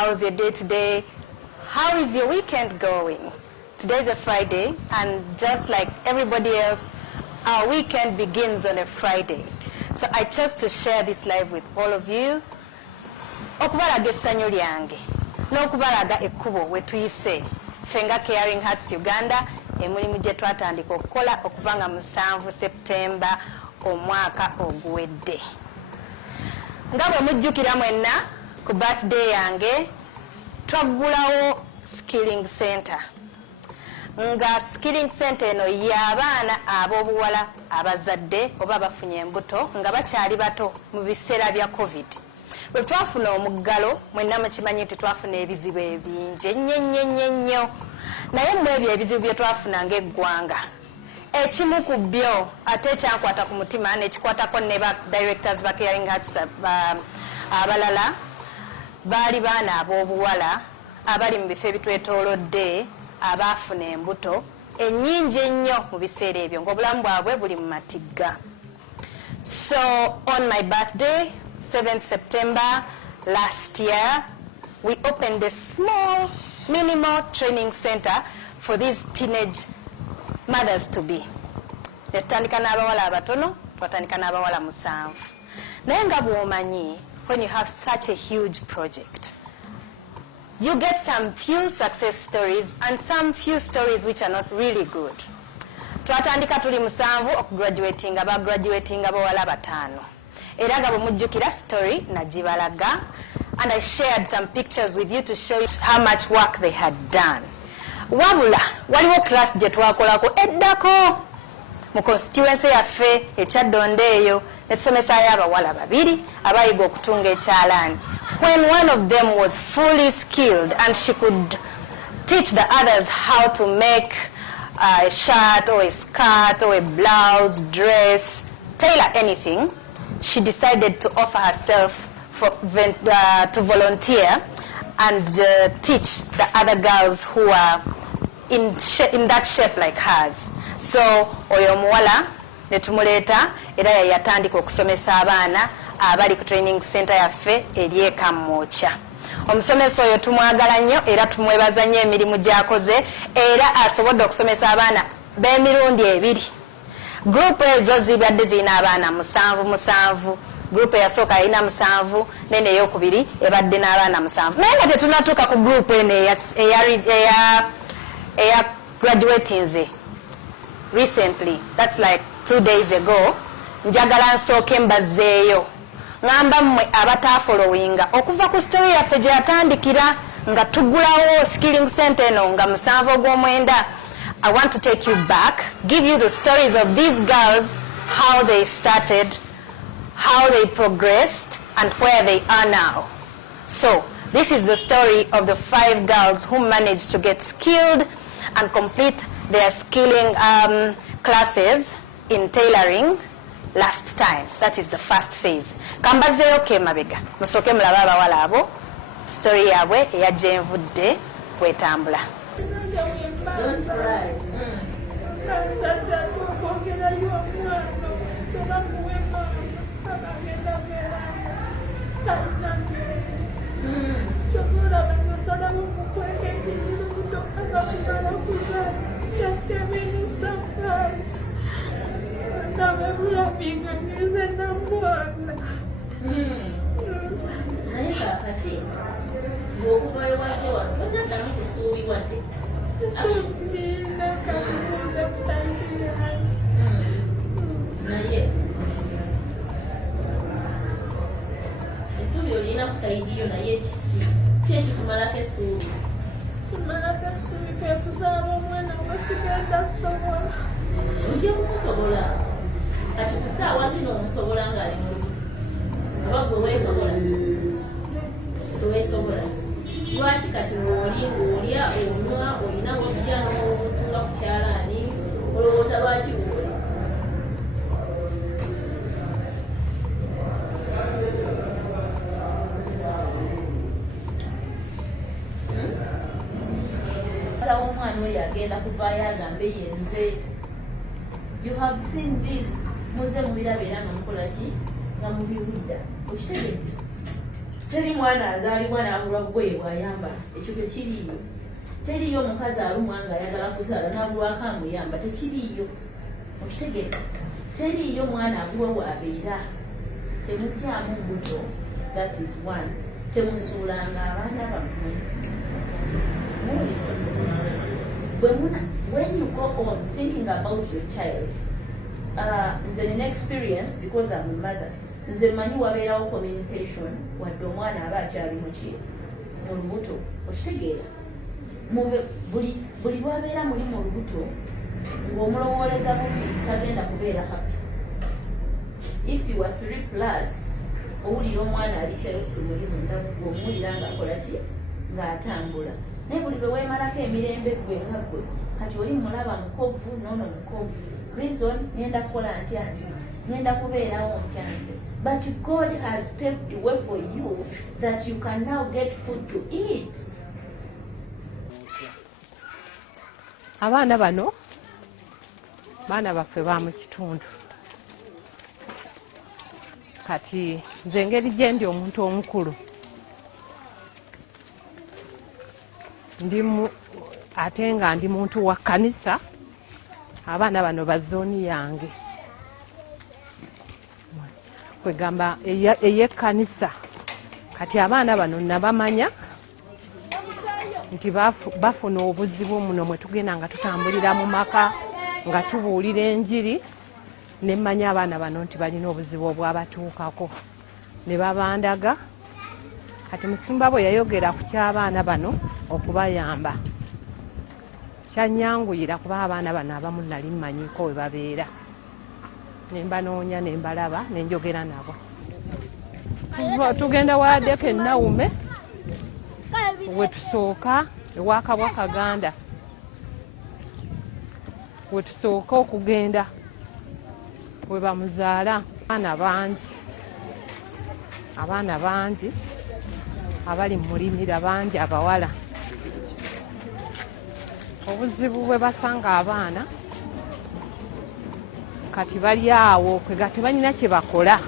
How's your day today? How is your weekend going? Today's a Friday, and just like everybody else, our weekend begins on a Friday. So I chose to share this live with all of you. Okubalaga essanyu lyange n'okubalaga ekkubo we tuyise fenga Caring Hearts Uganda emulimu gye twatandika okukola okuva nga 7 Septemba omwaka oguwedde. Nga bwe mujjukira mwenna ku birthday yange twaggulawo skilling center. Nga skilling center eno y'abaana abobuwala abazadde oba bafunye embuto nga bakyali bato mu biseera bya COVID. Bwe twafuna omuggalo mwenna mukimanyi nti twafuna ebizibu ebingi ennyo naye mu ebyo ebizibu bye twafuna ng'eggwanga ekimu ku byo ate ekyankwata ku mutima n'ekikwatako ne ba directors ba Caring Hearts abalala baali baana ab'obuwala abali mu bifo ebitwetoolodde abaafuna embuto ennyingi ennyo mu biseera ebyo ng'obulamu bwabwe buli mu matigga. So on my birthday 7th September last year, we opened a small, minimal training center for these teenage mothers to be. Netutandika n'abawala abatono, twatandika n'abawala 7. Naye nga bw'omanyi, when you have such a huge project, you get some few success stories and some few stories which are not really good. Twatandika tuli 7 okugraduating abawala 5. Era nga bwe mujjukira story nagibalaga, and I shared some pictures with you to show you how much work they had done. Wabula waliwo class gye twakolako eddako mu constituency yaffe ekyadonde eyo netusomesayo abawala 2 abayiga okutunga ekyalaani. When one of them was fully skilled and she could teach the others how to make a shirt or a skirt or a blouse, dress, tailor anything, she decided to offer herself to volunteer and teach the other girls who are in that shape like hers. So oyo muwala netumuleeta era yatandika okusomesa abaana abali ku training center yaffe eri e Kammocha. Omusomesa oyo tumwagala nnyo era tumwebaza nnyo emirimu gy'akoze era asobodde okusomesa abaana b'emirundi 2. Group ezo zibadde zirina abaana 7. Group eyasooka alina 7 nene eyokubiri ebadde n'abaana 7. Naye nga tetunatuuka ku group eno eya graduating nze recently, that's like 2 days ago, njagala nsooke mbazzeeyo ngamba mmwe abataafolowinga okuva ku story yaffe gye yatandikira nga tuggulawo skilling center eno nga 7 ogw'omwenda. I want to take you back, give you the stories of these girls, how they started, how they progressed, and where they are now. So, this is the story of the 5 girls who managed to get skilled and complete their skilling classes in tailoring last time. That is the first phase. Kambazeyo ke mabega. Musoke mulaba abawala abo. Story yabwe eyajja envudde kwetambula. Don't cry. Essuubi olina kusaidiyo naye ki ekikumalako essuubi? Kimalako essuubi kwe kuzaala omwana gwesigenda sobola. Ojja kumusobola kati ku ssaawa zino omusobola ng'ali mu oba gwe weesobola? Teweesobola. Lwaki kati ng'oli ng'olya onywa olina wojja n'otunga ku kyalaani olowooza lwaki buli? Omwana oyo agenda kuvaayo agambe yenze. You have seen this. Muze mubiraba era nga mukola ki? Nga mubiwulira. Okitegeera? teri mwana azaalibwa n'abulwa bugoye bw'ayambala, ekyo tekiriiyo. Teriiyo omukazi alumwa ng'ayagala kuzaala n'abulwako amuyamba, tekiriiyo. Okitegeera, teriiyo mwana abulwa bw'abeera. Temugyamu mbuto, that is one. Temusuulanga abaana bammwe. When you go on thinking about your child, nze nina experience because I'm a mother. Nze manyi wabeerawo communication wadde omwana aba akyali muki mu lubuto. Okitegeera, buli lwabeera muli mu lubuto ng'omulowooleza bubi tagenda kubeera happy. If you are 3+, owulira omwana ali healthy muli munda ng'omuwulira ng'akola ki ng'atambula. Naye buli lwe weemalako emirembe gwe nga gwe kati oli mulaba mukovu noono mukovu. Reason ngenda kukola ntya nze, ngenda kubeerawo ntya nze. But God has paved the way for you that you can now get food to eat. Abaana bano baana baffe ba mu kitundu. Kati nze engeri gye ndi omuntu omukulu ate nga ndi muntu wa kkanisa, abaana bano ba zooni yange. Kwegamba ey'ekkanisa. Kati abaana bano nabamanya nti bafuna obuzibu muno mwe tugenda nga tutambulira mu maka nga tubuulira enjiri, ne mmanya abaana bano nti balina obuzibu obwabatuukako ne babandaga. Kati musumba bwe yayogera ku ky'abaana bano okubayamba, kyanyanguyira kuba abaana bano abamu nali mmanyiiko we babeera, ne mbanoonya ne mbalaba ne njogera nabo. Tugenda Awadde e Nawume we tusooka ewa Kabaka Ganda, we tusooka okugenda we bamuzaala. Abaana bangi abali mulimira bangi abawala. Obuzibu bwe basanga abaana kati bali awo kwega tebalina kye bakola,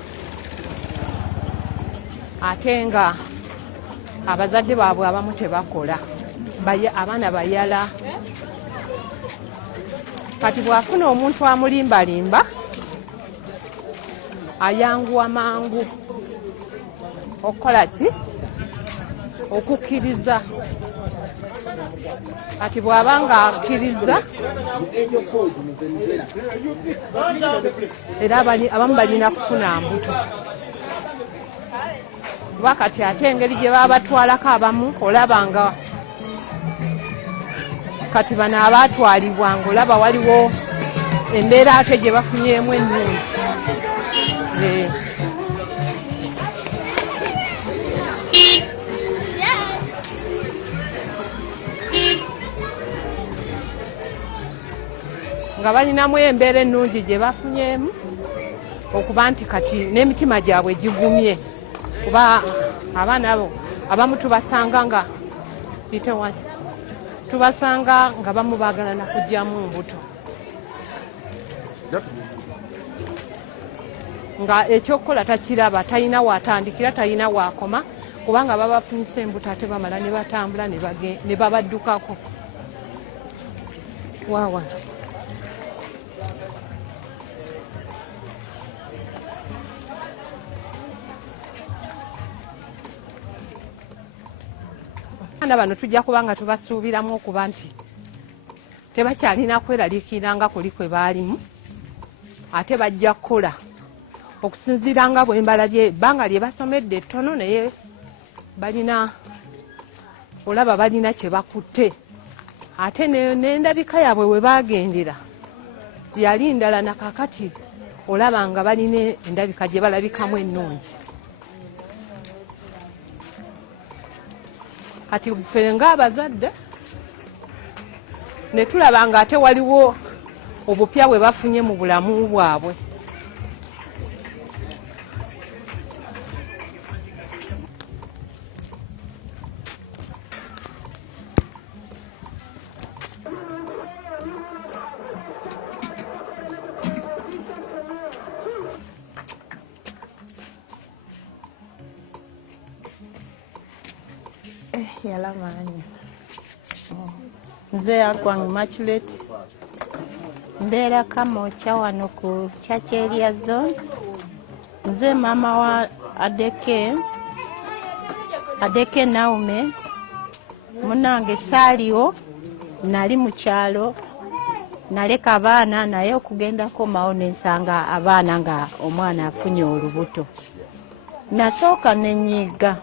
ate nga abazadde baabwe abamu tebakola, abaana bayala. Kati bw'afuna omuntu amulimbalimba ayanguwa mangu okukola ki? Okukkiriza. Kati bw'aba nga akkiriza era abamu balina kufuna mbuto. Kuba kati ate engeri gye baba batwalako abamu olaba nga kati bano abaatwalibwa ng'olaba waliwo embeera ate gye bafunyeemu ennungi. Nga balinamu embeera ennungi gye bafunyeemu okuba nti kati n'emitima gyabwe gigumye. Kuba abaana abo abamu tubasanga nga bamu baagala na kugyamu mbuto, nga ekyokukola takiraba, talina waatandikira, talina waakoma, kubanga baba bafunyisa embuto ate bamala ne batambula ne babaddukako. Waawa. Abaana bano tujja kuba nga tubasuubiramu okuba nti tebakyalina kweraliikirira nga kuli kwe baalimu, ate bajja kukola okusinziira nga bwe mbalabye ebbanga lye basomedde ettono, naye olaba balina kye bakutte, ate n'endabika yaabwe we baagendera yali ndala. Na kakati olaba nga balina endabika gye balabikamu ennungi. Kati ffe ng'abazadde ne tulaba nga ate waliwo obupya bwe bafunye mu bulamu bwabwe. Yalamanyi. Nze Agwang Immaculate. Mbeera Kamoocha wano ku Church Area Zone. Nze mama wa Adeke Naume. Munange saaliwo nali mu kyalo naleka abaana naye okugendako mawo nensanga abaana nga omwana afunye olubuto. Nasooka nenyiga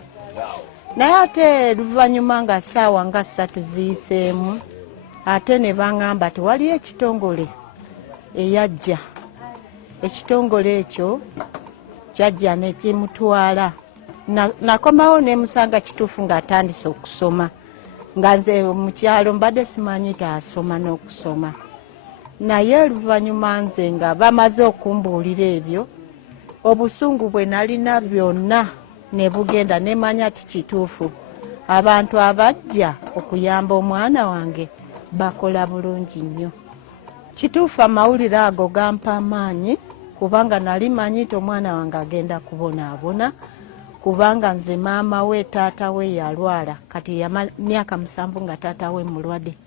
naye ate luvannyuma nga ssaawa nga 3 ziyiseemu ate ne baŋŋamba tewaliyo ekitongole eyajja. Ekitongole ekyo kyajja ne kimutwala. Nakomawo ne musanga kituufu ng'atandise okusoma. Nga nze mu kyalo mbadde simanyi taasoma n'okusoma. Naye oluvannyuma nze nga bamaze okumbuulira ebyo, obusungu bwe nalina byonna ne bugenda ne manya ti kituufu. Abantu abajja okuyamba omwana wange bakola bulungi nnyo. Kituufu amawulire ago gampa amaanyi kubanga nali manyi nti omwana wange agenda kubonaabona. Kubanga nze maama we taata we yalwala kati myaka 7 nga taata we mulwadde.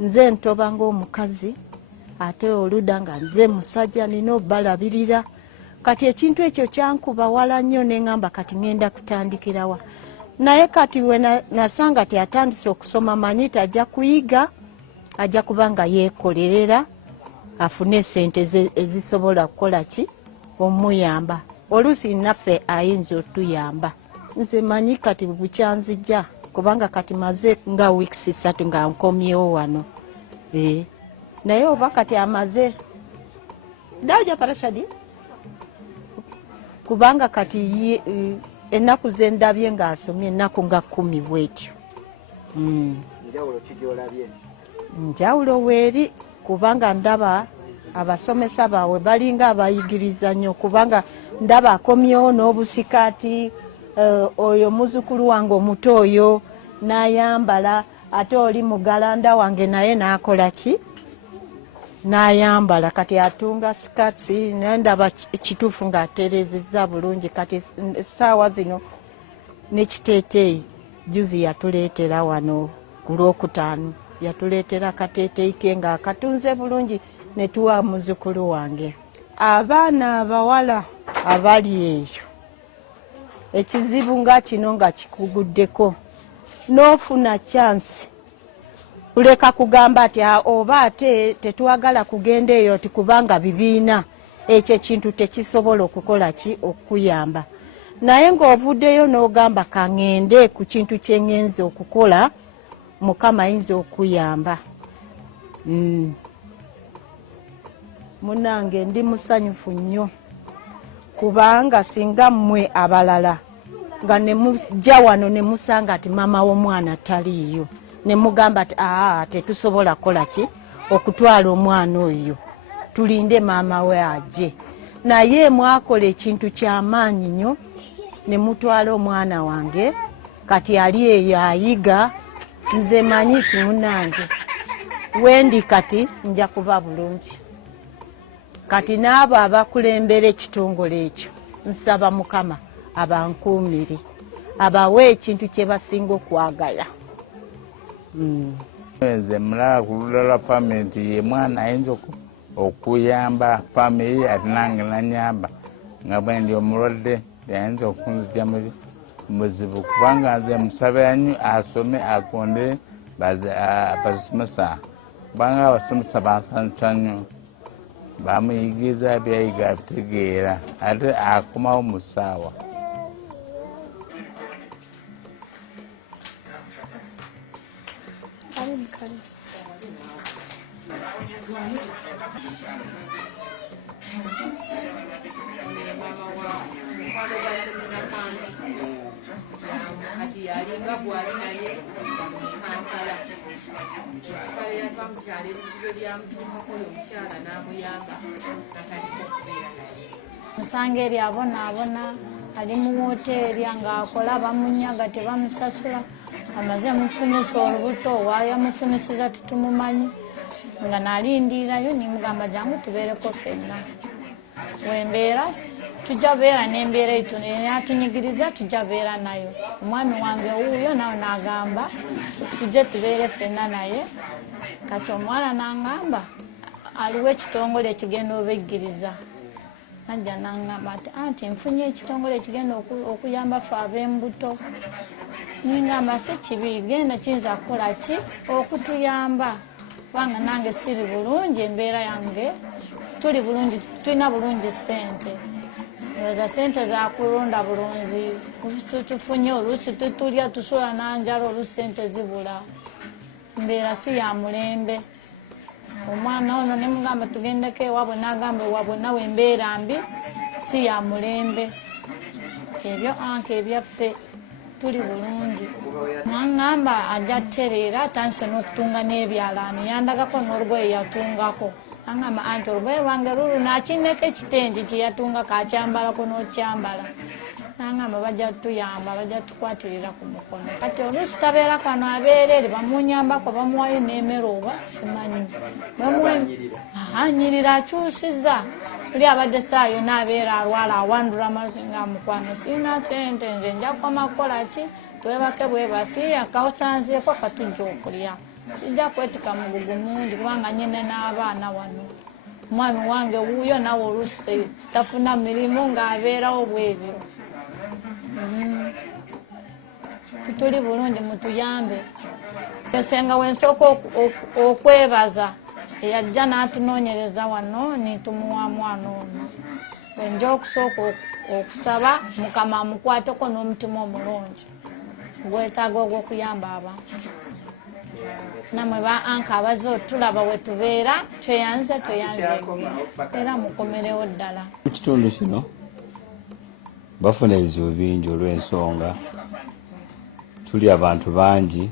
Nze ntoba ng'omukazi ate oluda nga nze musajja nina obbalabirira. Kati ekintu ekyo kyankuba wala nnyo ne ŋŋamba kati ŋŋenda kutandikirawa. Naye kati we nasanga teyatandise okusoma manyi tajja kuyiga, ajja kuba nga yeekolerera afune sente ezisobola kukola ki omuyamba. Oluusi naffe ayinza otuyamba. Nze manyi kati bukyanzijja kubanga kati maze nga weeks 3 nga nkomyewo wano. Naye oba kati amaze dawja parashadi kubanga kati ennaku ze ndabye ng'asomye ennaku nga 10 bwetyo. Njawulo ki gy'olabye? Njawulo weeri kubanga ndaba abasomesa baabwe balinga abayigiriza nnyo kubanga ndaba akomyewo n'obusikaati oyo muzukulu wange omuto oyo n'ayambala ate oli mugalanda wange naye n'akola ki n'ayambala kati atunga skati naye ndaba ekituufu ng'atereezezza bulungi kati essaawa zino n'ekiteeteeyi juzi yatuleetera wano ku Lwokutaano yatuleetera kateeteeyi ke ng'akatunze bulungi ne tuwa muzukulu wange. Abaana abawala abali eyo ekizibu nga kino nga kikuguddeko n'ofuna chansi kuleka kugamba ati oba ate tetwagala kugenda eyo ti kubanga bibiina ekyo ekintu tekisobola okukola ki okuyamba. Naye ng'ovuddeyo n'ogamba kaŋŋende ku kintu kye ŋŋenze okukola Mukama ayinza okuyamba. Munange ndi musanyufu nnyo kubanga singa mmwe abalala nga ne mujja wano ne musanga ati mama w'omwana taliiyo ne mugamba ati tetusobola kukola ki okutwala omwana oyo tulinde maama we ajje. Naye mwakola ekintu ky'amaanyi nnyo ne mutwala omwana wange kati ali eyo ayiga. Nze manyi ti munange wendi kati nja kuba bulungi. Kati n'abo abakulembera ekitongole ekyo nsaba Mukama abankuumire abawe ekintu kye basinga okwagala. Nze mulaba ku ludda lwa famire nti ye mwana ayinza okuyamba famire ate nange nanyamba nga bwe ndi omulwadde yayinza okunzija mu muzibu kubanga nze musabira nnyo asome agondere abasomesa kubanga abasomesa bansanyusa nnyo bamuyigiriza byayiga abitegeera ate akomawo mu ssaawa. Musanga eri abonaabona ali mu woteeri ng'akola bamunyaga tebamusasula amaze mufunisa olubuto waayamufunisiza titumumanyi nga nalindiirayo nimugamba jangu tubeereko ffenna wembeera tujja beera n'embeera atunyigiriza tujja beera nayo. Omwami wange wuuyo nawe n'agamba tujje tubeere ffenna naye. Kati omuwala n'angamba aliwo ekitongole ekigenda obeggiriza. Najja n'angamba ati anti nfunye ekitongole ekigenda okuyamba ffe ab'embuto. Ningamba si kibi, genda kiyinza kukola ki okutuyamba. Kubanga nange siri bulungi, embeera yange tuli bulungi, tulina bulungi ssente. Za sente za kulonda bulunzi tufunye oluusi tutulya tusula nanjala oluusi sente zibula. Mbeera si ya mulembe. Omwana ono ne mugamba tugendeko ewaabwe n'agamba ewaabwe nawe embeera mbi si ya mulembe. Ebyo anke ebyaffe tuli bulungi. Nangamba ajja ttereera atandise n'okutunga n'ebyalaani yandagako n'olugoye yatungako. Nangamba anti olugoye lwange lulu nakineko ekitengi kyeyatungako akyambalako n'okyambala. Nangamba bajja tuyamba bajja tukwatirira ku mukono. Kati oluusi tabeera kano abeerere bamunyambako bamuwayo n'emmere oba simanyi. Anyirira akyusiza. Uli abadde saayo n'abeera alwala awandula amazinga mukwano sina sente nze nja kukoma kukola ki twebake bwebasi akawusanzeeko katujja okulya. Sijja kwetika mugugu mungi kubanga nyine n'abaana wano. Omwami wange wuuyo nawe oluusi tafuna mirimu ng'abeerawo bwebyo. Tutuli bulungi mutuyambe. Yosenga wensooka okwebaza eyajja n'atunoonyereza wano nitumuwa mwana ono. Wenja okusooka okusaba Mukama amukwateko n'omutima omulungi gwetaaga ogw'okuyamba abantu. Namwe ba anka abaze otulaba we tubeera tweyanze era mukomerewo ddala. Mu kitundu kino bafuna ebizibu bingi olw'ensonga tuli abantu bangi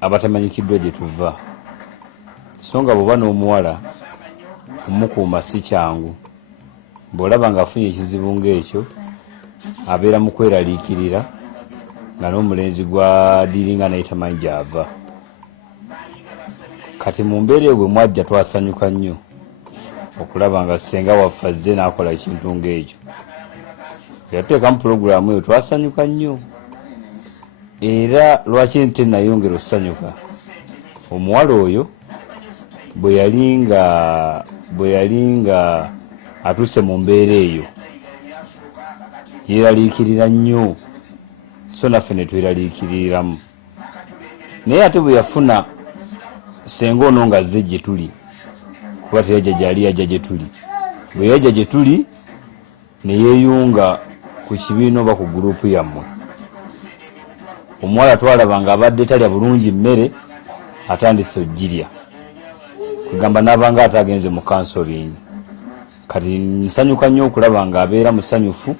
abatamanyikiddwa gye tuva. Songa bw'oba n'omuwala kumukuuma si kyangu. Bw'olaba ng'afunye ekizibu ng'ekyo abeera mu kweraliikirira nga n'omulenzi gw'adiringa naye tamanyi gy'ava. Kati mu mbeera eyo bwe mwajja twasanyuka nnyo okulaba nga ssenga waffe azze n'akola ekintu ng'ekyo. Yatuteekamu pulogulaamu eyo twasanyuka nnyo. Era lwaki nte nayongera okusanyuka? Omuwala oyo bwe yali nga atuuse mu mbeera eyo yeeraliikirira nnyo, so naffe ne tweraliikiriramu. Naye ate bwe yafuna senga ono ng'azze gye tuli, kuba teyajja gyali yajja gye tuli, bwe yajja gye tuli ne yeeyunga ku kibiina oba ku guruupu yammwe. Omuwala twalaba ng'abadde talya bulungi mmere atandise ogirya. Kugamba n'abanga atagenze mu kansoringi. Kati nsanyuka nnyo okulaba ng'abeera musanyufu,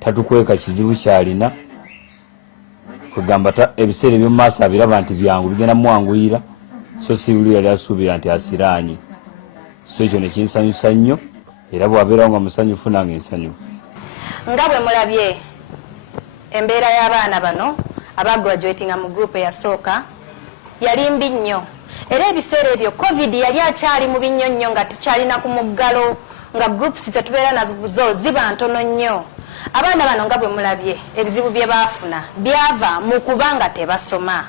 tatukweka kizibu kyalina. Kugamba ebiseera eby'omu maaso abiraba nti byangu bigenda muwanguyira, so si buli yali asuubira nti asiraanye. So ekyo ne kinsanyusa nnyo, era bw'abeerawo nga musanyufu nange nsanyufu. Nga bwe mulabye embeera y'abaana bano abagraduatinga mu group eyasooka yali mbi nnyo. Era ebiseera ebyo covid yali akyali mu binnyo nnyo nga tukyalina ku muggalo nga groups zetubeera nazo ziba ntono nnyo. Abaana bano nga bwe mulabye ebizibu bye baafuna byava mu kubanga tebasoma.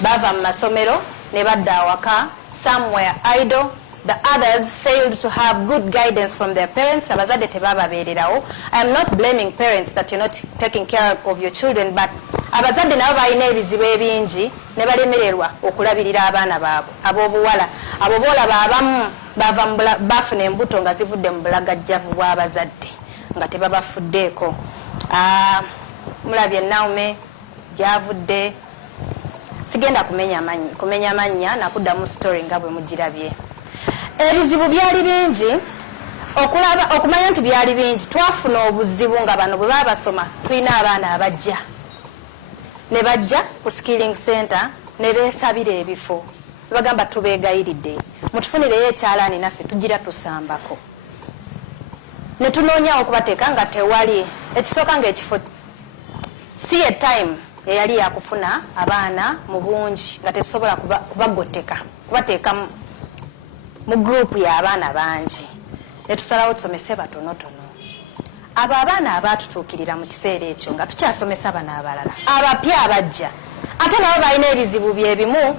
Bava mu masomero ne badda awaka, some were idle, the others failed to have good guidance from their parents. Abazadde tebababeererawo. I am not blaming parents that you're not taking care of your children, but abazadde nabo balina ebizibu ebingi ne balemererwa okulabirira abaana baabwe. Abobuwala abamu bafuna embuto nga zivudde mu bulagajjavu bw'abazadde nga tebabafuddeeko. Mulabye Naume gyavudde. Sigenda kumenya mannya nakuddamu story nga bwe mugirabye. Ebizibu byali bingi, okumanya nti byali bingi. Twafuna obuzibu nga bano bwe babasoma tulina abaana abajja ne bajja ku skilling center ne beesabira ebifo. Bagamba tubeegayiridde mutufunireyo ekyalaani naffe tugira tusambako. Ne tunoonyawo okubateeka nga tewali ekisooka ng'ekifo si ye time eyali yakufuna abaana mu bungi nga tetusobola kubateeka mu group y'abaana bangi. ne tusalawo tusomese batonotono. Abo abaana abaatutuukirira mu kiseera ekyo nga tukyasomesa bano abalala abapya abajja ate nabo balina ebizibu bye bimu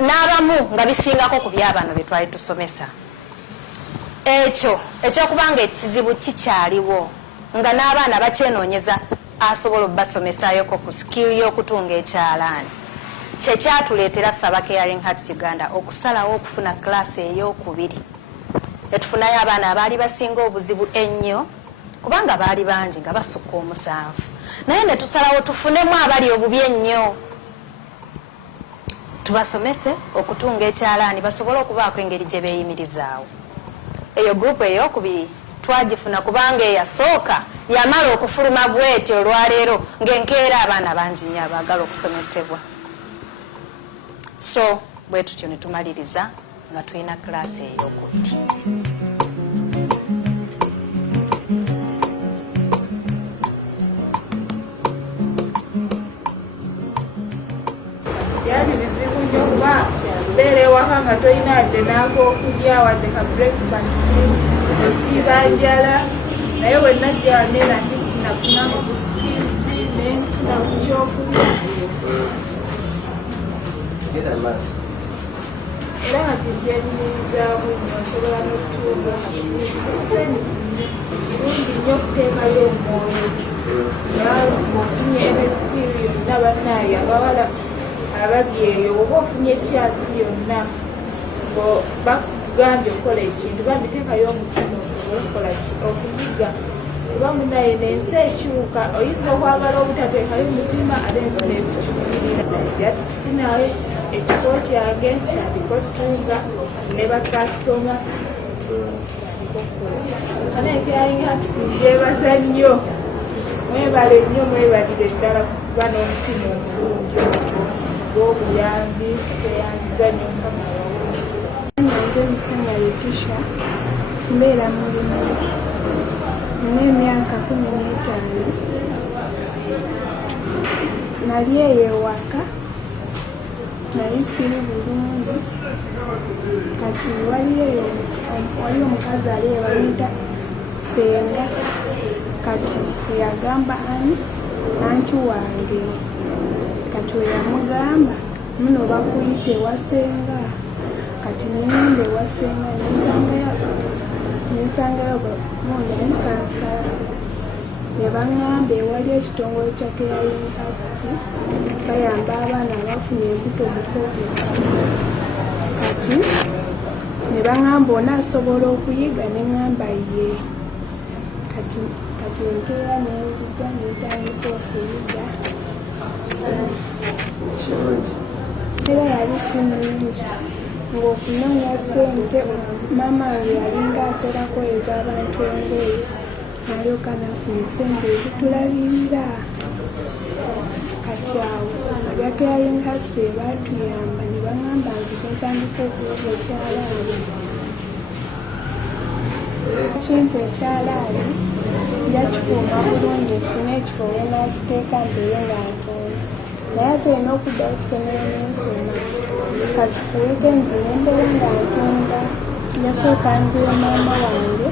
n'abamu nga bisingako ku byabano bye twali tusomesa. Ekyo ekyokubanga ekizibu kikyaliwo nga n'abaana bakyenoonyeza asobola obbasomesayoko ku sikiri y'okutunga ekyalaani kyekyatuleetera ffe aba Caring Hearts Uganda okusalawo okufuna klaasi ey'okubiri. Netufunayo abaana abaali basinga obuzibu ennyo kubanga baali bangi nga basukka 7, naye ne tusalawo tufunemu abali obubi ennyo tubasomese okutunga ekyalaani basobole okubaako engeri gye beeyimirizaawo. Eyo gurupu ey'okubiri twagifuna kubanga eyasooka yamala okufuluma bwetyo olwaleero ng'enkeera abaana bangi nnyo abaagala okusomesebwa. So bwe tutyo ne tumaliriza nga tulina klaasi ey'okubiri. Yali bizibu nnyo kuba mbeera ewaka nga tolina wadde n'ak'okulya wadde ka breakfast osiiba njala, naye bwe najja waneera nti sinafunamu busikirizi ne nfuna ku kyokulya era nga tibyenyirizaamu nnyo osobola n'okutuuga nsanyufu kirungi nnyo okuteekayo omwoyo nga ofunye MSP yonna bannaayo abawala abali eyo oba ofunye ekyasi yonna bakugambye okukola ekintu babiteekayo omutima osobole okukola okuyiga kuba munaye n'ensi ekyuka oyinza okwagala obutateekayo omutima ate ensi neekukyukirira. Yatufunayo ekifo kyange tandika okutunga ne bakasitoma ane Caring Hearts njebaza nnyo, mwebale nnyo, mwebalire ddala kuba n'omutima omulungi gw'obuyambi tweyanziza nnyo Mukama wawulisa. Nze Musanya Letisha mbeera mulimu n'emyaka 15. Nali eyo ewaka nali siri bulungi kati wali omukazi ali ewayita Senga kati yagamba ani anki wange kati weyamugamba muno bakuyita ewasenga kati nengenda ewasenga nensangayo mundemu kansala ne baŋŋamba ewali ekitongole kya Caring Hearts bayamba abaana abafuna embuto mu COVID kati ne baŋŋamba onaasobola okuyiga ne ŋŋamba ye kati enkeera nenzija nentandika okuyiga era yali sinungi ng'okunoonya ssente. Maama wange yalinga asobola kweza abantu engoye nalyoka nafuna ssente ezitulabirira kati awo abya Caring Hearts batuyamba ne baŋŋamba nzije ntandika okuyiga ekyalaani. Ekintu ekyalaani njakikuuma bulungi nfune ekifo we naakiteeka mbeere nga ntonda naye ate erina okuddayo okusomera n'ensoma kati ku wiikendi nembeera nga ntonda njasooka nzira maama wange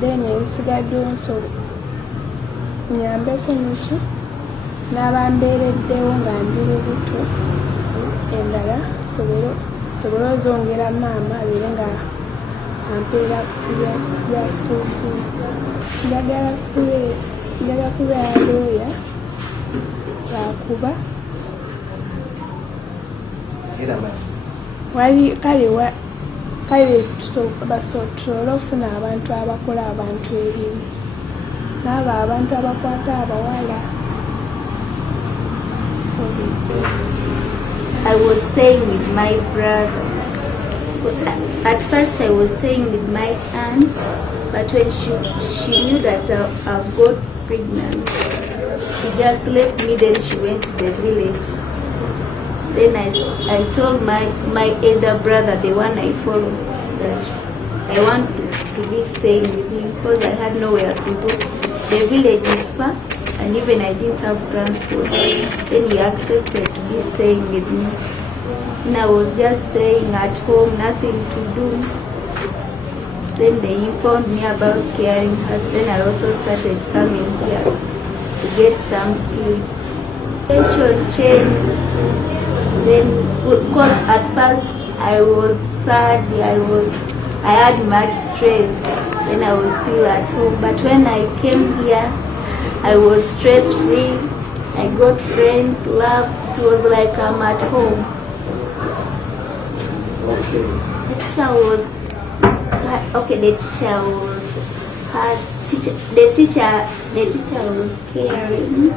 then ebisigadde nyambeko nusu n'abambeereddewo nga ndi lubuto endala sobole ozongera maama abeere nga ampeera bya school fees. Njagala kubeera looya lwakuba wali kale basobole ofuna abantu abakola abantu ebibi n'abo abantu abakwata abawala. I was staying with my brother. At first I was staying with my aunt, but when she knew that I've got pregnant, she just left me, then she went to the village. Then I told my elder brother, the one I followed, that I want to be staying with him because I had nowhere to go. The village is far and even I didn't have transport. Then he accepted to be staying with me. And I was just staying at home, nothing to do. Then they informed me about caring hearts. Then I also started coming here to get some skills. Situation changed. Then, because at first I was sad, I had much stress when I was still at home. But when I came here, I was stress-free. I got friends, love. It was like I'm at home. Okay. The teacher was was caring.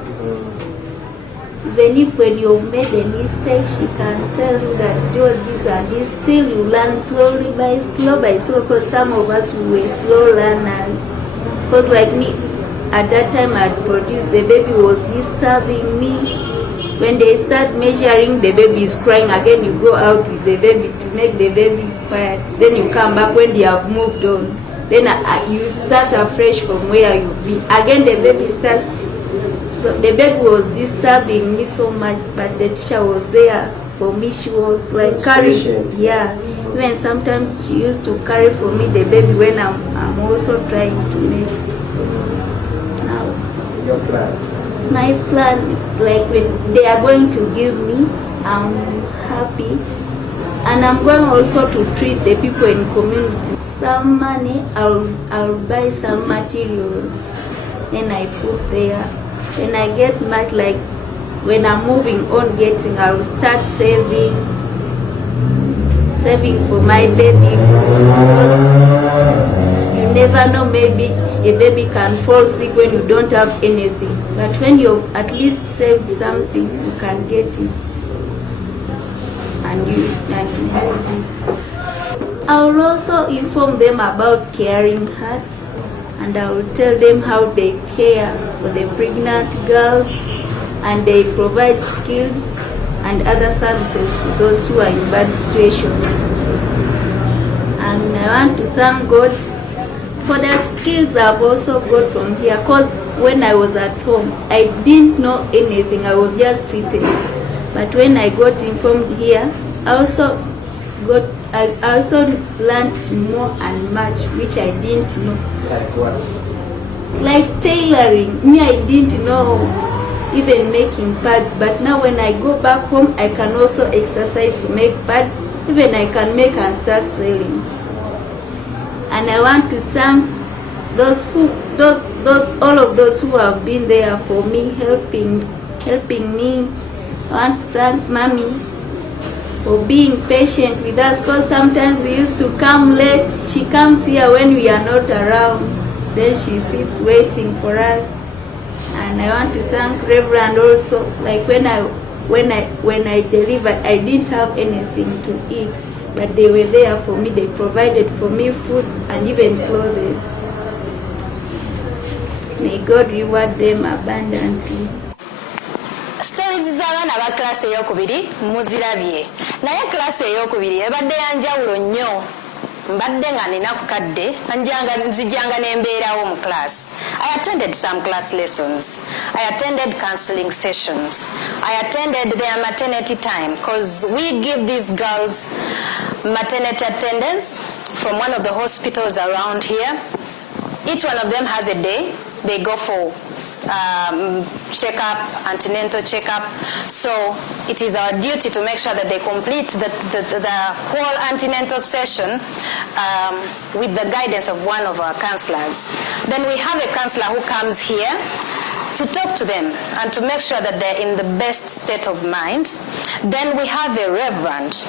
Even if when you've made a mistake, she can tell you that do this and this. Still you learn slowly by slow, because some of us were slow learners. Because like me, at that time I had produced, the baby was disturbing me. When they start measuring, the baby is crying. Again, you go out with the baby to make the baby quiet. Then you come back when they have moved on. Then you start afresh from where you've been. Again, the baby starts. So the baby was disturbing me so much, but the teacher was there for me. She was like carrying. Yeah. Even sometimes she used to carry for me the baby when I'm also trying to make. Now, Your plan? my plan, like when they are going to give me, I'm happy. And I'm going also to treat the people in community. Some money, I'll buy some materials and I put there. When I get much, like when I'm moving on getting, I'll start saving for my baby. You never know, maybe a baby can fall sick when you don't have anything. But when you've at least saved something, you can get it. And you use it. I will also inform them about caring hearts, and I will tell them how they care for the pregnant girls, and they provide skills and other services to those who are in bad situations. And I want to thank God for the skills I've also got from here, because when I was at home, I didn't know anything. I was just sitting. But when I got informed here, I also learned more and much, which I didn't know. Like what? Like tailoring. Me, I didn't know even making pads, but now when I go back home, I can also exercise to make pads. Even I can make and start selling. And I want to thank all of those who have been there for me, helping me. I want to thank Mommy for being patient with us, because sometimes we used to come late. She comes here when we are not around. Then she sits waiting for us. And I want to thank Reverend also. Like when I delivered, I didn't have anything to eat, but they were there for me. They provided for me food and even clothes. May God reward them abundantly. Stories z'abaana ba class eyokubiri muzirabye, naye class eyokubiri ebadde yanjawulo nnyo. Mbadde nga nina ku kadde nzijjanga n'embeerawo mu class. I attended some class lessons. I attended counseling sessions. I attended their maternity time, because we give these girls maternity attendance from one of the hospitals around here. Each one of them has a day. They go for check-up, antenatal check-up. So it is our duty to make sure that they complete the whole antenatal session with the guidance of one of our counselors. Then we have a counselor who comes here to talk to them and to make sure that they're in the best state of mind. Then we have a reverend.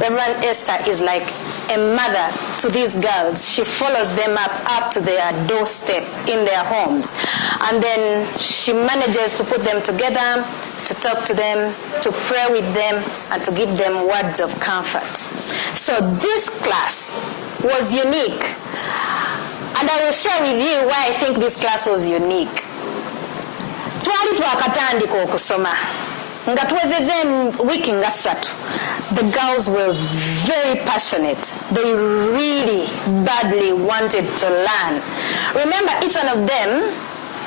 Reverend Esther is like a mother to these girls. She follows them up to their doorstep in their homes. And then she manages to put them together, to talk to them, to pray with them, and to give them words of comfort. So this class was unique. And I will share with you why I think this class was unique. Twali twakatandika okusoma. Nga tuwezeze wiki nga 3. The girls were very passionate. They really badly wanted to learn. Remember, each one of them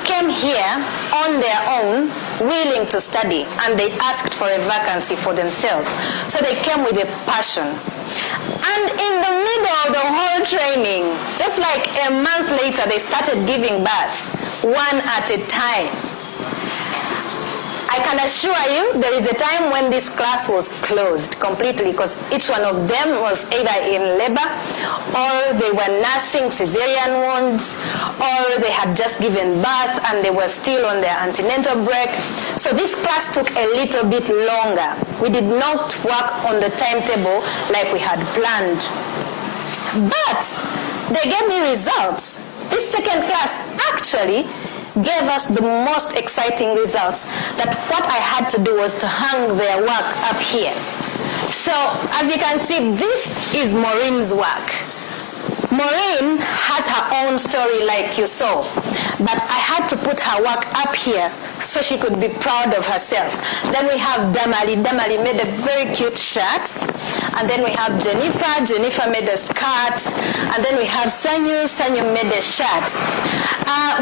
came here on their own, willing to study, and they asked for a vacancy for themselves. So they came with a passion. And in the middle of the whole training, just like a month later, they started giving birth, one at a time. I can assure you there is a time when this class was closed completely because each one of them was either in labor or they were nursing cesarean wounds or they had just given birth and they were still on their antenatal break. So this class took a little bit longer. We did not work on the timetable like we had planned. But they gave me results. This second class actually gave us the most exciting results, that what I had to do was to hang their work up here. So as you can see, this is Maureen's work. Maureen has her own story like you saw, but I had to put her work up here so she could be proud of herself. Then we have Damali. Damali made a very cute shirt. And then we have Jennifer. Jennifer made a skirt. And then we have Sanyu. Sanyu made a shirt.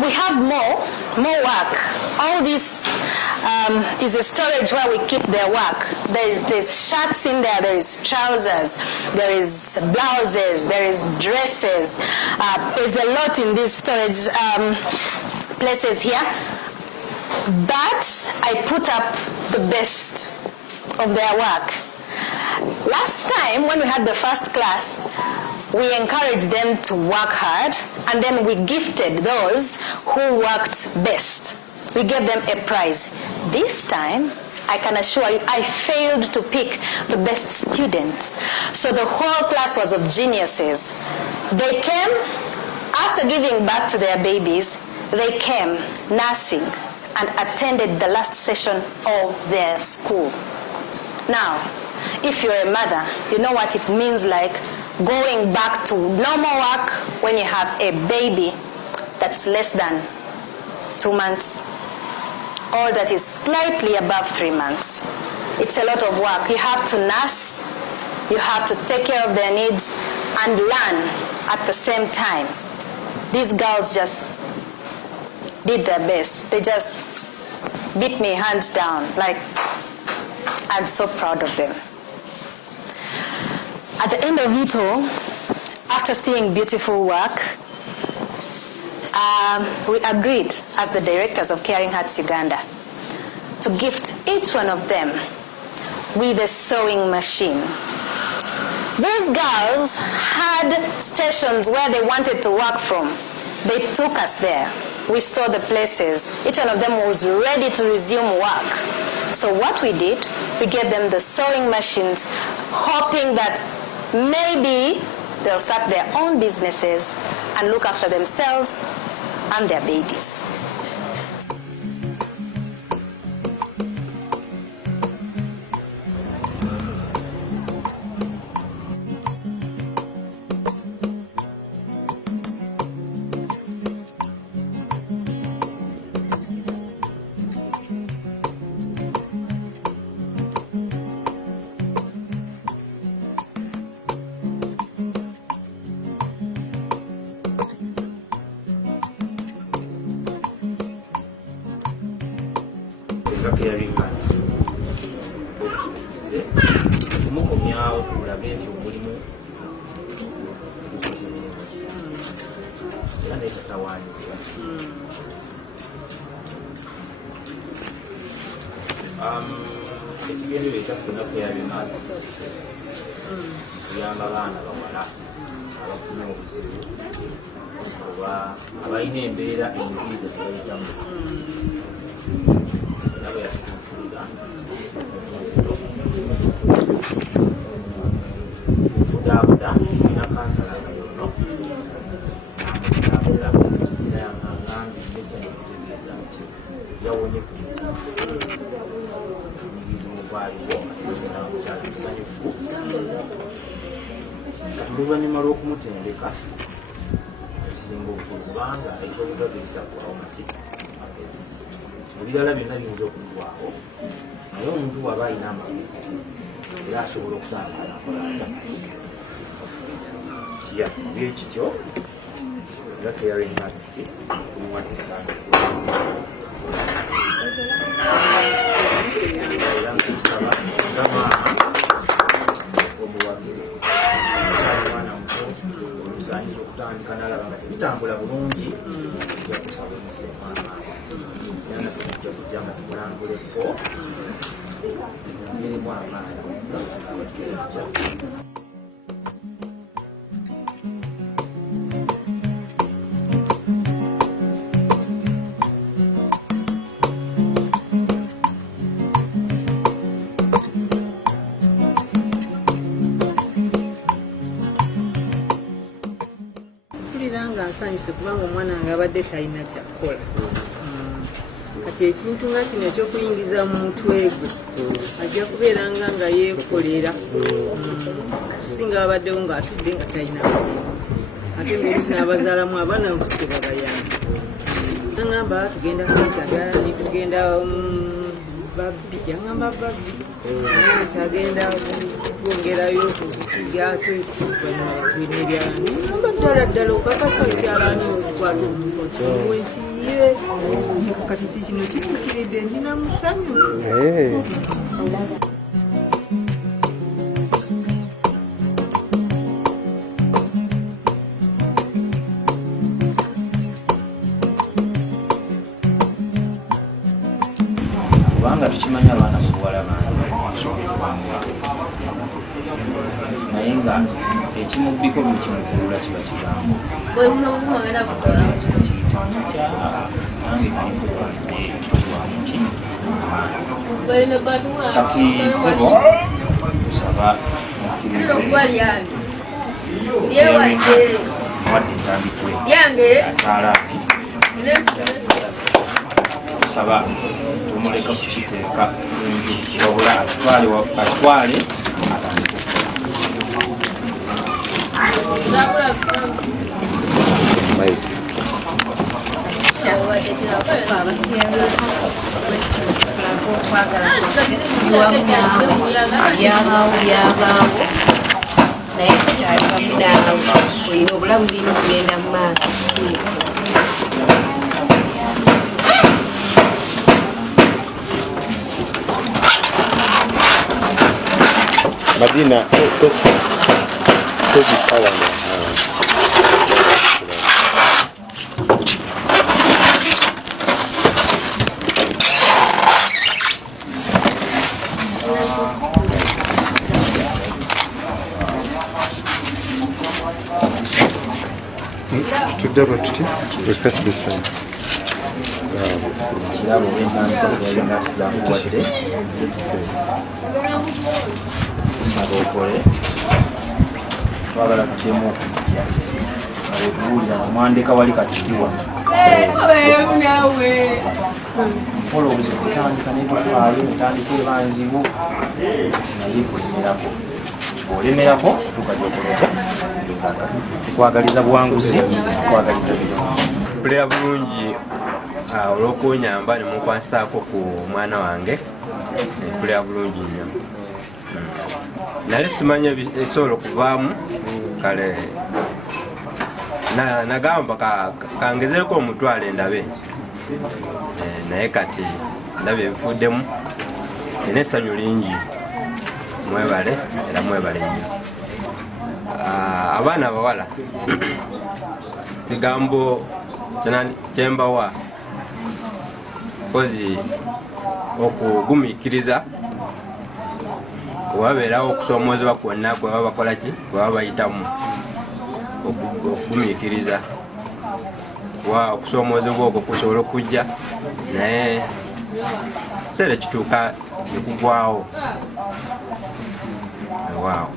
We have more work. All this is a storage where we keep their work. There's shirts in there. There is trousers. There is blouses. There is dresses. There's a lot in these storage places here. But I put up the best of their work. Last time when we had the first class, we encouraged them to work hard and then we gifted those who worked best. We gave them a prize. This time, I can assure you, I failed to pick the best student. So the whole class was of geniuses. They came, after giving birth to their babies, they came nursing and attended the last session of their school. Now, if you're a mother, you know what it means like going back to normal work when you have a baby that's less than 2 months or that is slightly above 3 months. It's a lot of work. You have to nurse, you have to take care of their needs and learn at the same time. These girls just did their best. They just beat me hands down. Like, I'm so proud of them. At the end of it all, after seeing beautiful work, we agreed as the directors of Caring Hearts Uganda to gift each one of them with a sewing machine. These girls had stations where they wanted to work from. They took us there. We saw the places. Each one of them was ready to resume work. So what we did, we gave them the sewing machines, hoping that maybe they'll start their own businesses and look after themselves and their babies. Caring Hearts kumukomyawo tulage nti omulimu era netatawaanyiza ekigendero ekyafuna Caring Hearts kuyamba abaana bawala abafuna obuzibu oba abalina embeera enyigiriza tebayitamu Budabuda ina kansala kayono Budabuda kira yangambi mbese n'okutegeeza nti yawonye ku mugizi mugwaliwo namukyali musanyufu oluvannyuma lw'okumutendeka ekisinga obukulu kubanga ayita obutagezita kuwawo maki ebirala byonna biyinza okugwawo naye omuntu waba alina amagezi era asobola okutambula byekityo nga Caring Hearts era nkusaba nga maama omuwagire tusaanyiza okutandika nalaba nga tebitambula bulungi ojja kusaba omusemwana era naffe tujja kujja nga tukulambuleko ngerimu amaani abatujja nsanyuse kubanga omwana wange abadde talina kyakukola kati ekintu nga kino ekyokuyingiza mu mutwe gwe ajja kubeeranga nga yeekolera kusinga abaddewo ng'atudde nga talina mirimu ate ngaolusi n'abazaalamu abaana okusi babayamba aŋamba tugenda Kyagulanyi tugenda Barbie yaŋamba Barbie tagenda kwongerayo kukiga twetubanyabatwenebyani amba ddala okakasa Kyagulanyi okukwata omuntu wentiye kati kikino kituukiridde ndina musanyu kubanga tukimanya abaana bobuwala bangi naye nga ekimubbiko bwekimukulula kiba kigambo kati sebo kusaba awadde entandikwe atalapi kusaba tumuleka kukiteeka kunju wabula atwale naye kyalibamunawo olina obulamu birina okugenda mu maaso Madina, today about today, we face the same. kusaba okole twagala tuddemu okujja okuwulira omwandika wali katikiwa nkola obuzibu kutandika netufaayo netandika ebanzibu naye kulemerako olemerako tukajja okuleta tukwagaliza buwanguzi tukwagaliza mpulira bulungi olw'okunyamba ne munkwasaako ku mwana wange mpulira bulungi nnyo nali simanya ebisobola okuvaamu kale nagamba kangezeeko omutwalo endabe naye kati ndaba ebifuddemu ena essanyu lingi mwebale era mwebale nnyo abaana abawala bigambo kyembawa kozi okugumiikiriza wabeerawo okusoomoozebwa kwonna kwe baba bakola ki kwe baba bayitamu okugumiikiriza okusoomoozebwa okwo kusobola okujja naye kiseera kituuka nekugwawo waawo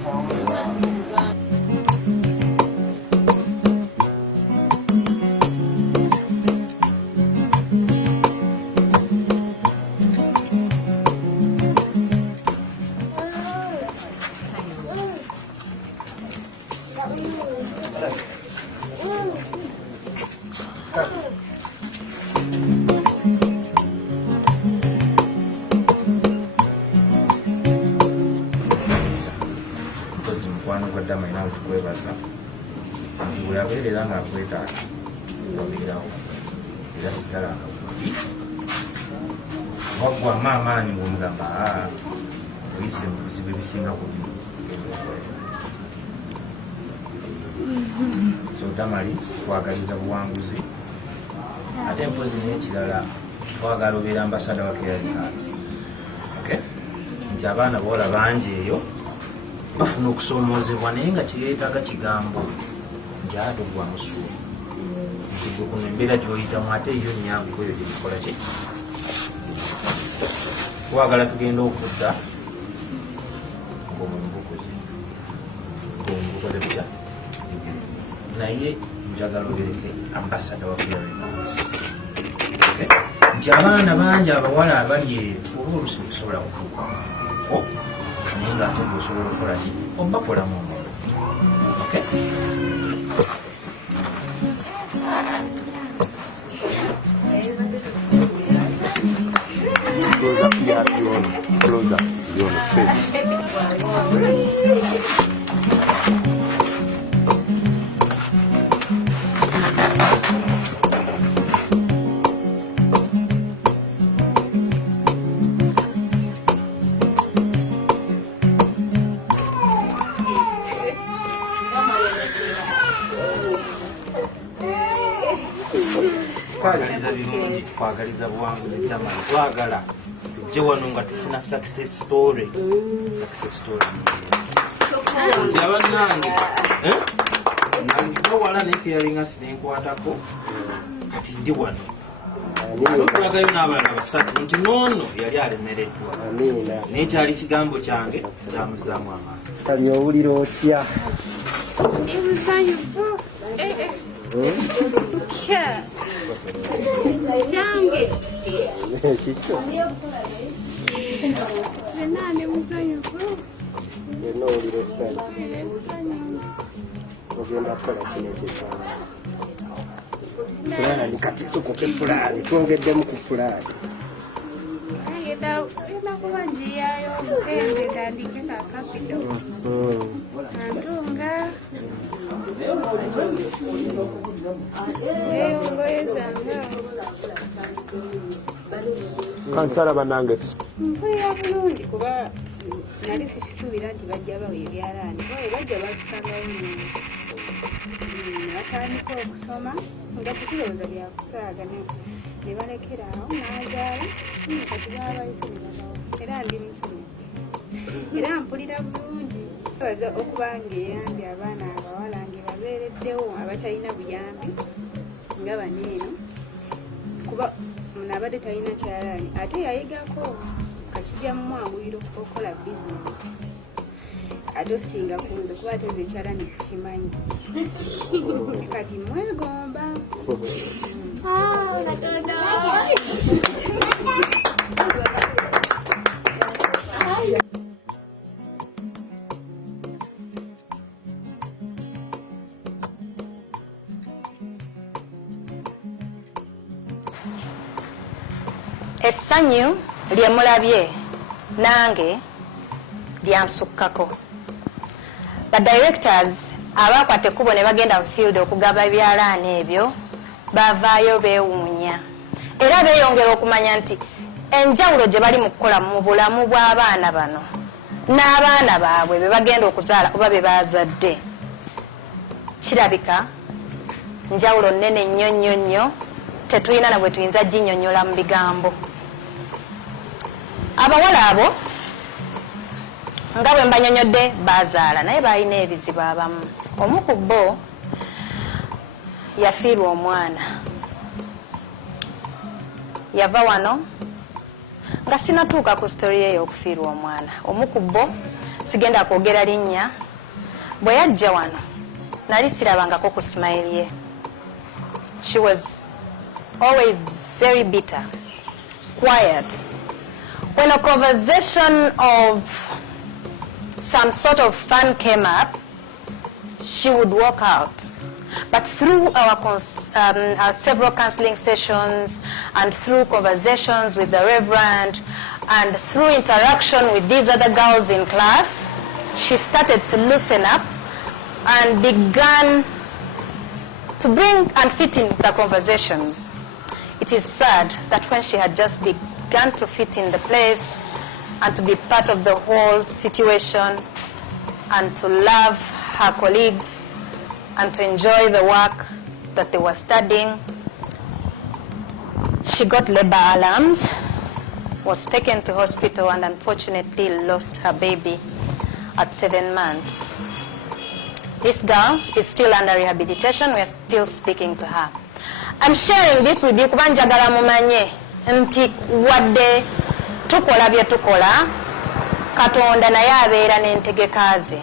era ng'akwetaaga wabeerawo era sigala akakubi waggwamu amaanyi ng'omugamba oyise mu bizibu ebisinga ku bino so Damali twagaliza buwanguzi ate mpozi n'ekirala twagala obeera ambasada wa Caring Hearts. Okay? Nti abaana bawala bangi eyo bafuna okusoomoozebwa naye nga kireetaga kigambo nti ate ogwa musuulu nti gwe kuno embeera gy'oyitamu ate yo nnyangu eyo gyebikola ki twagala tugenda okudda ng'omubukoze butya naye njagala obereke ambasada wa Caring Hearts. Nti abaana bangi abawala abali eyo oba olusi okusobola kutuuka naye ng'ate gweosobola okukola ki obakolamu omwoyo. Close up your face. Twagaliza birungi, twagaliza buwanguzi Damali, twagala tujje wano nga tufuna success story. Nti abannange nandiva wala ne Caring Hearts nenkwatako kati ndi wano tulagayo n'abalala basatu nti noono yali alemereddwa naye kyali kigambo kyange kyamuzaamu amaanyi. Kali owulira otya? Ndi musanyufu. Kyange. Kikyo? Nani musanyufu? Yenna owulira essanyu. Ogenda kukola kino ekifaananyi. Pulaani kati tukupe pulaani, twongeddemu ku pulaani. Yenda kuba njiyayo obusente tandike ka kapito. Antunga. Ngoye zange. Kansala banange. Mpulira bulungi kuba nali sikisuubira nti bajja bawa ebyalaani. Bajja bakusangayo nnyo. Batandika okusoma nga tukirowooza byakusaaga ne balekera awo n'azaala kati baabayise ne babawo era ndi musirimu era mpulira bulungi baza okuba ng'eyambye abaana abawala ng'ebabeereddewo abatalina buyambi nga baneeno kuba abadde talina kyalaani ate yayigako kakijja mu mwanguyiro okukola bizinesi ate osinga ku nze kuba ate nze ekyalaani sikimanyi kati mwegomba essanyu lye mulabye nange lyansukkako. Badirectors abakwata ekkubo ne bagenda mu field okugaba ebyalaani ebyo bavaayo beewuunya era beeyongera okumanya nti enjawulo gye bali mu kukola mu bulamu bw'abaana bano n'abaana baabwe be bagenda okuzaala oba be baazadde kirabika njawulo nnene nnyo nnyo nnyo tetulina na bwe tuyinza ginnyonnyola mu bigambo. Abawala abo nga bwe mbanyonyodde baazaala naye baalina ebizibu abamu. Omu ku bo yafiirwa omwana, yava wano nga sinatuuka ku sitori ye y'okufiirwa omwana. Omu ku bo sigenda kwogera linnya, bwe yajja wano nali sirabangako ku smile ye. She was always very bitter, quiet. When a conversation of some sort of fun came up, she would walk out. But through our several counseling sessions and through conversations with the Reverend and through interaction with these other girls in class, she started to loosen up and began to bring and fit in the conversations. It is sad that when she had just begun to fit in the place and to be part of the whole situation and to love her colleagues, and to enjoy the work that they were studying. She got labor alarms, was taken to hospital, and unfortunately lost her baby at 7 months. This girl is still under rehabilitation. We are still speaking to her. I'm sharing this with you kuba njagala mumanye nti wadde tukola bye tukola, Katonda naye abeera n'entegeka ze.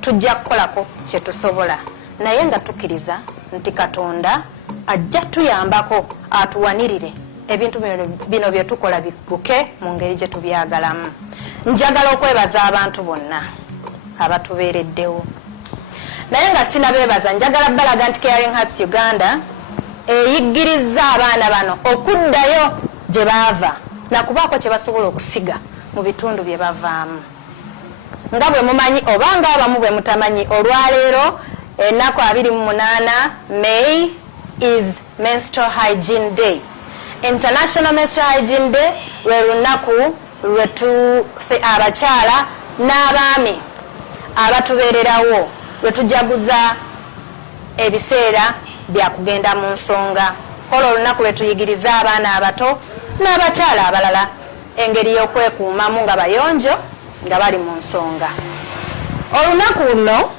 Tujja kukolako kye tusobola, naye nga tukkiriza nti Katonda ajja tuyambako atuwanirire ebintu bino bye tukola bigguke mu ngeri gye tubyagalamu. Njagala okwebaza abantu bonna abatubeereddewo, naye nga sinabeebaza, njagala balaga nti Caring Hearts Uganda eyiggiriza abaana bano okuddayo gye baava nakubaako kye basobola okusiga mu bitundu bye bavaamu. Nga bwe mumanyi oba nga abamu bwe mutamanyi, olwaleero ennaku 28 May is Menstrual Hygiene Day. International Menstrual Hygiene Day lwe lunaku lwetufe abakyala n'abaami abatubeererawo lwetujaguza ebiseera bya kugenda mu nsonga. Olwo olunaku lwetuyigiriza abaana abato n'abakyala abalala engeri y'okwekuumamu nga bayonjo nga bali mu nsonga. Olunaku luno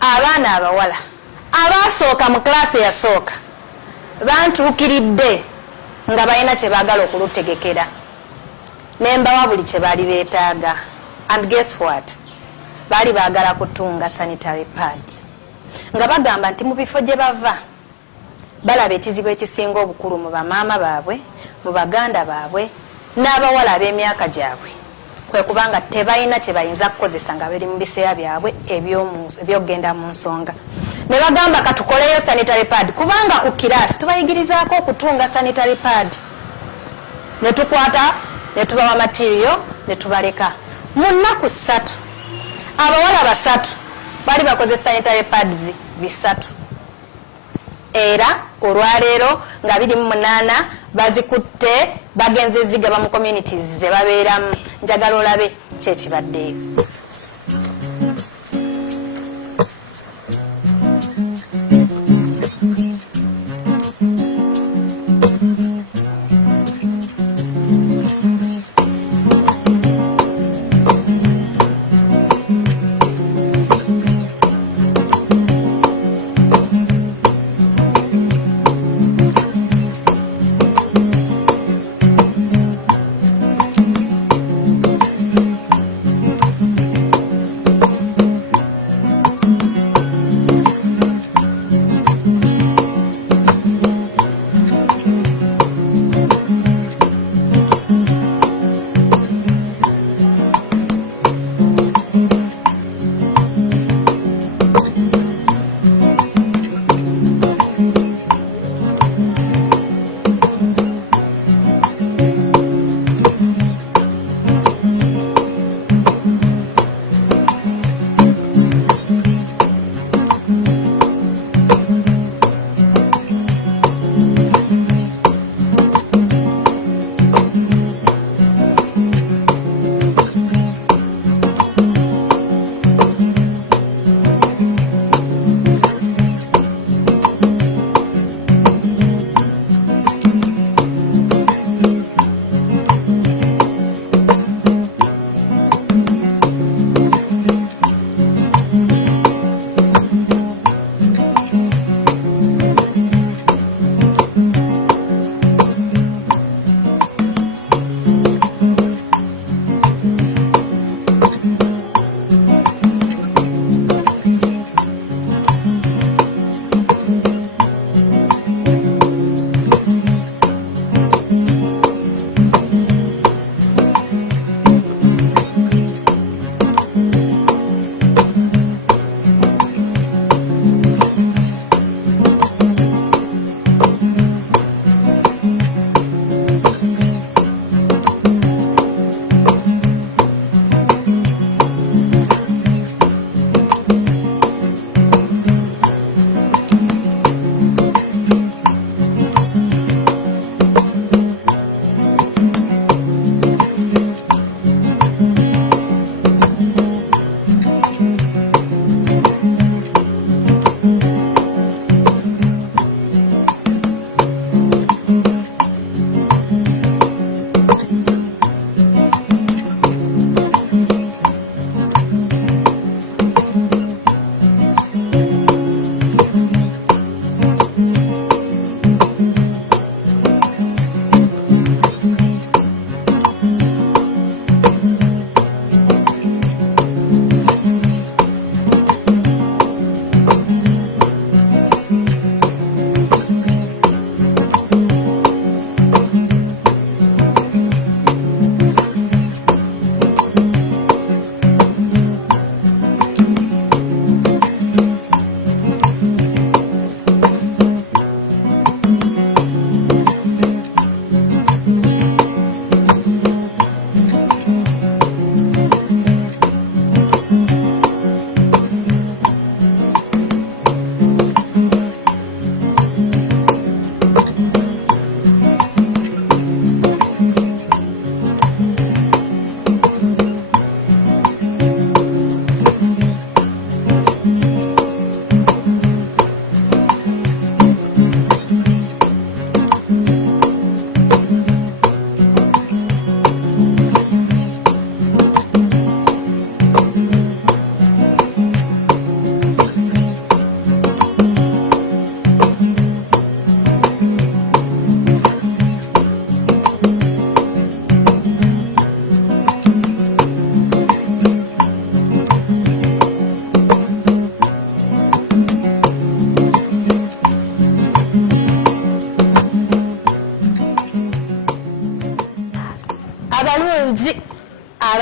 abaana abawala abaasooka mu klaasi yasooka bantuukiridde nga balina kye baagala okulutegekera, ne mbawa buli kye baali beetaaga. And guess what? Baali baagala kutunga sanitary pads, nga bagamba nti mu bifo gye bava balaba ekizibu ekisinga obukulu mu bamaama baabwe, mu baganda baabwe n'abawala ab'emyaka gyabwe, kwe kubanga tebalina kye bayinza kukozesa nga biri mu biseera byabwe ebyokugenda mu nsonga. Ne bagamba katukoleyo sanitary pad, kubanga ku kiraasi tubayigirizaako okutunga sanitary pad. Ne tukwata ne tubawa material ne tubaleka. Mu nnaku 3 abawala 3 bali bakoze sanitary pads 3, era olwaleero nga 28 bazikutte bagenze zigaba mu communities ze babeeramu. Njagala olabe kyekibaddeyo.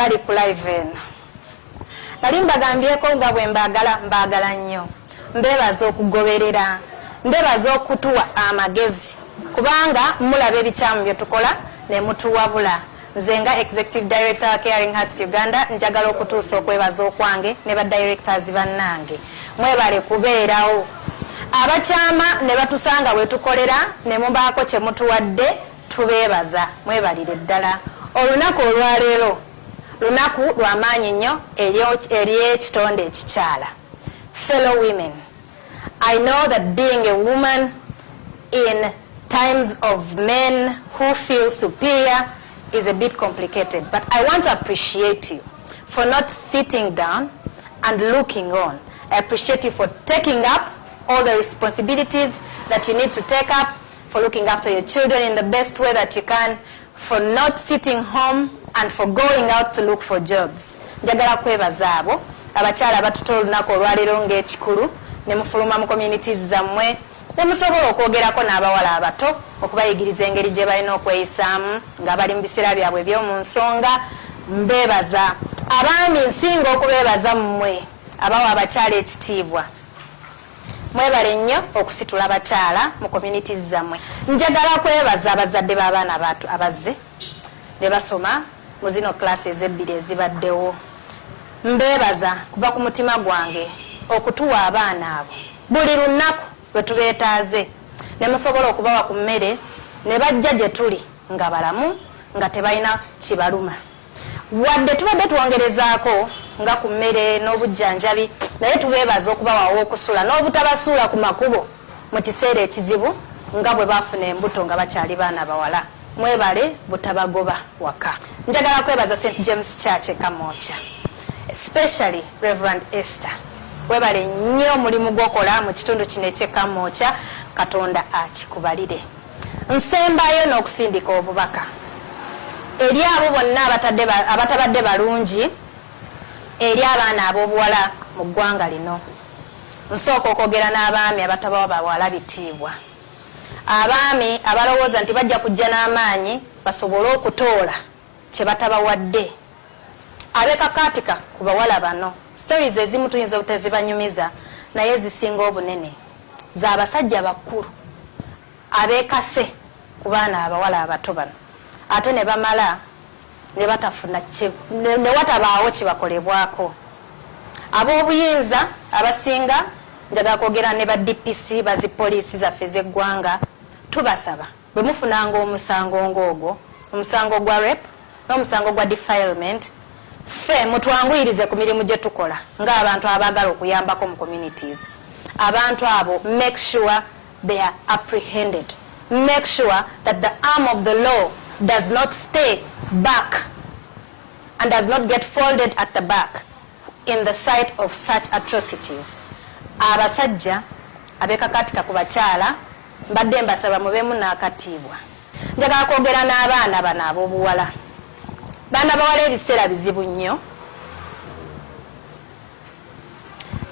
abali ku live eno. Nali mbagambyeko nga bwe mbaagala nnyo. Mbeebaza okugoberera, mbeebaza okutuwa amagezi kubanga mulaba ebikyamu bye tukola ne mutuwabula. Nze nga Executive Director wa Caring Hearts Uganda njagala okutuusa okwebaza okwange ne ba directors bannange. Mwebale kubeerawo. Abakyama ne batusanga we tukolera ne mubaako kye mutuwadde tubeebaza. Mwebalire ddala. Olunaku olwaleero lunaku lw'amaanyi nnyo eri ekitonde ekikyala. Fellow women, I know that being a woman in times of men who feel superior is a bit complicated, but I want to appreciate you for not sitting down and looking on. I appreciate you for taking up all the responsibilities that you need to take up, for looking after your children in the best way that you can, for not sitting home and for going out to look for jobs. Njagala kwebaza abo abakyala abatutola olunaku olwaleero ng'ekikulu ne mufuluma mu communities zammwe ne musobola okwogerako n'abawala abato okubayigiriza engeri gye balina okweyisaamu nga bali mu biseera byabwe eby'omu nsonga. Mbeebaza abaami nsinga okubeebaza mmwe abawa abakyala ekitiibwa. Mwebale nnyo okusitula abakyala mu communities zammwe. Njagala kwebaza abazadde b'abaana abazze ne basoma mu zino classes ebbiri ezibaddewo. Mbeebaza kuva ku mutima gwange okutuwa abaana abo buli lunaku lwe tubeetaaze ne musobola okubawa ku mmere ne bajja gye tuli nga balamu nga tebalina kibaluma. Wadde tubadde twongerezaako nga ku mmere n'obujjanjabi naye tubeebaza okubawawo okusula n'obutabasuula ku makubo mu kiseera ekizibu nga bwe baafuna embuto nga bakyali baana bawala. Mwebale butabagoba waka. Njagala kwebaza St. James Church e Kamoocha, especially Reverend Esther. Webale nnyo omulimu gwokola mu kitundu kino eky'e Kamoocha. Katonda akikubalire. Nsembayo n'okusindika obubaka eri abo bonna abatabadde balungi eri abaana ab'obuwala mu ggwanga lino. Nsooka okwogera n'abaami abatabawa bawala bitiibwa, abaami abalowooza nti bajja kujja n'amaanyi basobole okutoola kye batabawadde. Abekakaatika ku bawala bano, stories ezimu tuyinza obutazibanyumiza naye zisinga obunene z'abasajja bakulu abeekase ku baana abawala abato bano ate ne bamala ne batafuna ne watabaawo kibakolebwako. Ab'obuyinza abasinga, njagala kwogera ne ba DPC bazi poliisi zaffe z'eggwanga, tubasaba bwe mufunanga omusango ng'ogwo, omusango gwa rape n'omusango gwa defilement, ffe mutwanguyirize ku mirimu gye tukola ng'abantu abaagala okuyambako mu communities. Abantu abo, make sure they are apprehended. Make sure that the arm of the law does not stay back and does not get folded at the back in the sight of such atrocities. Abasajja abekakatika ku bakyala mbadde mbasaba mubeemu n'akatiibwa. Njagala kwogera n'abaana bano ab'obuwala. Baana bawala ebiseera bizibu nnyo,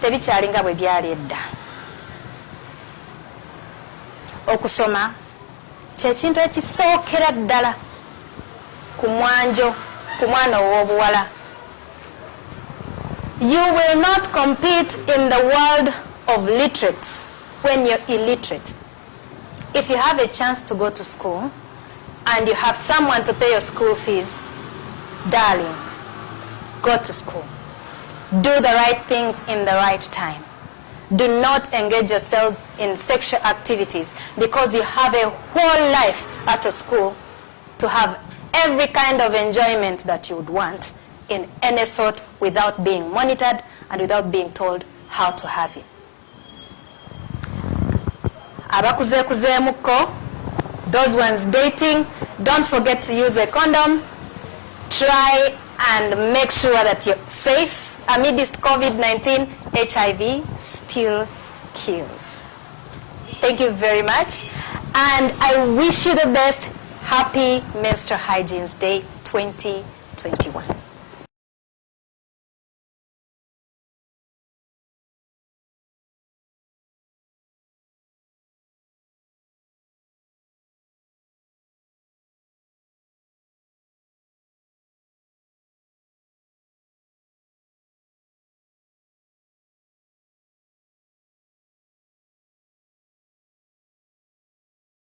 tebikyali nga bwe byali edda. Okusoma kyekintu ekisookera ddala ku mwanjo ku mwana ow'obuwala. You will not compete in the world of literates when you're illiterate. If you have a chance to go to school and you have someone to pay your school fees, darling, go to school. Do the right things in the right time. Do not engage yourselves in sexual activities because you have a whole life after school to have every kind of enjoyment that you would want in any sort without being monitored and without being told how to have it. Abakuzeekuzeemuko, those ones dating, don't forget to use a condom. Try and make sure that you're safe. Amidst COVID-19, HIV still kills. Thank you very much, and I wish you the best. Happy Menstrual Hygiene's Day 2021.